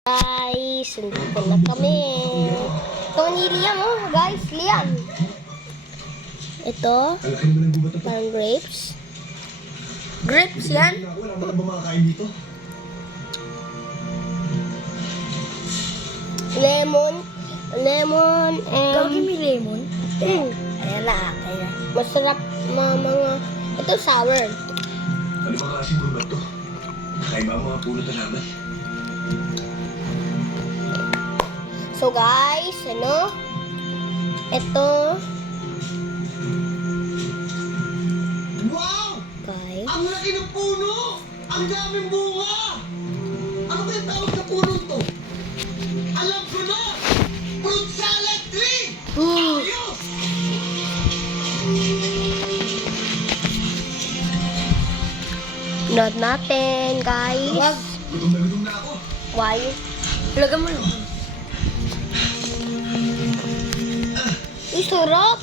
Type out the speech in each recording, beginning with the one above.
Guys, nandito na kami. Ito ni Liam, oh. Guys, Liam. Ito, parang grapes. Grapes yan? Wala ba nang makakain dito? Lemon. Lemon and... Gawin may lemon? Ayan na, kaya. Masarap mga... Ito sour. Ano ba klaseng gubat to? Kakaiba ang mga pulot na naman. So guys, ano? Ito. Wow! Guys. Ang laki ng puno! Ang daming bunga! Ano ba yung tawag sa puno to? Alam ko na! Fruit salad tree! Ayos! Note natin, guys. Wag. Gutom na ako. Why? Lagyan mo lang. Uy, sarap!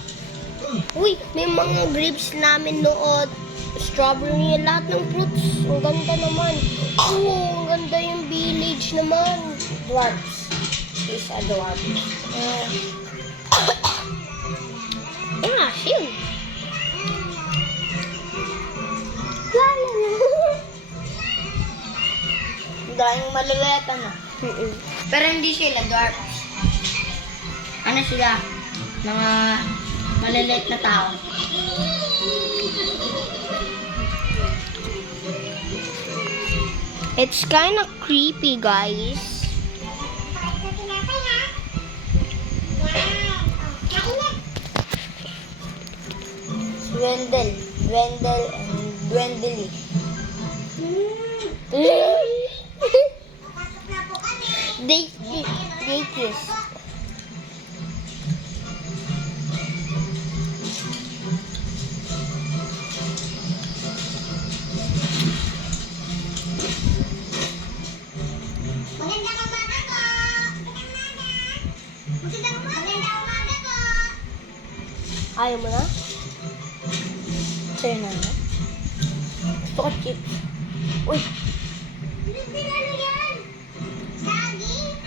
Uy, may mga grapes namin noon. Strawberry, lahat ng fruits. Ang ganda naman. Oo, ang ganda yung village naman. Dwarfs. Is a dwarf. Asim. Lala. Dahil maliliit ano. Pero hindi sila dwarfs. Ano sila? Mga maliliit na tao. It's kind of creepy, guys. Dwindle. Dwindle and Dwindly. They kiss. Magandang umaga po! Magandang umaga po! Ayaw mo na? Sa'yo na, no? Gusto ko chips. Uy! Hindi ano yan? Saging?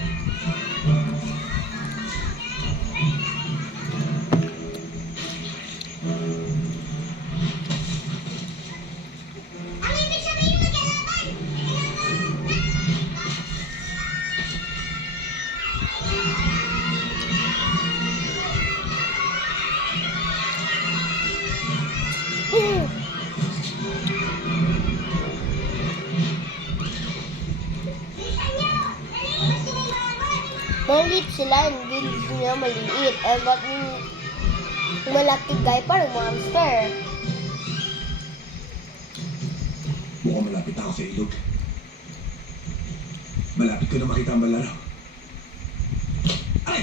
Ano ibig sabihin mo kalaban? Bilisan niyo! Dali! Gusto ko malaman! Maliit sila, hindi niya maliit. And but malaki guy parang monster. Mukhang malapit ako sa ilog. Malapit ko na makita ang balaraw. Ay!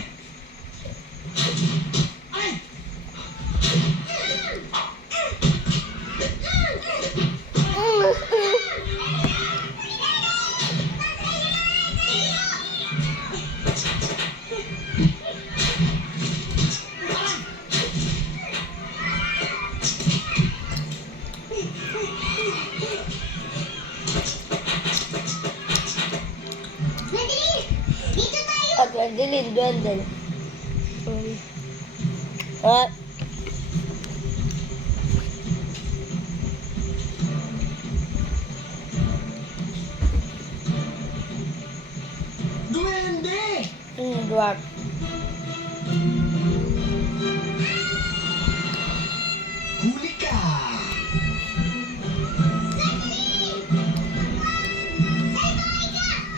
Ay! Nadali! Dito tayo! At Dwindle. At Duwende! dwarf. Huli ka!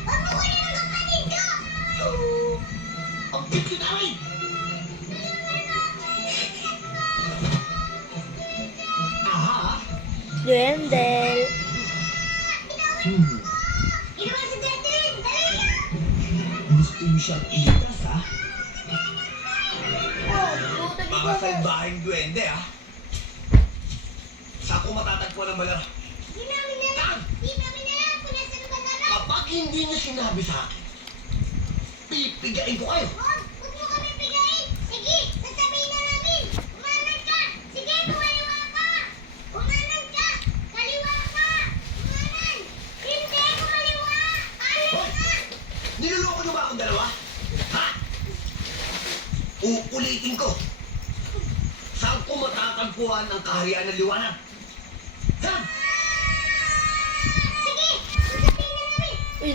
Huwag mo kunin ang kapatid ko! Ang cute na ay! Aha! Dwindle. Inuwan si Jacqueline! Dali na! Gusto niyo siyang iligtas, ha? Mga salbahing duwende, ha? Saan ko matatagpuan ang balaraw? Di namin alam! Di namin alam kung nasaan ang balaraw! Kapag hindi niyo sinabi sa akin, pipigain ko kayo. Huwag! Huwag mo kami bigayin! Sige! Sasabihin na namin! Umanan ka! Sige! Kumaliwa ka! Umanan ka! Kaliwa ka! Umanan! Hindi! Kumaliwa! Ayaw ka! Niloloko niyo ba akong dalawa? Ha? Uulitin ko. Saan ko matatagpuan ang kaharian ng liwanag? Saan? Sige, sasabihin na namin. Uy,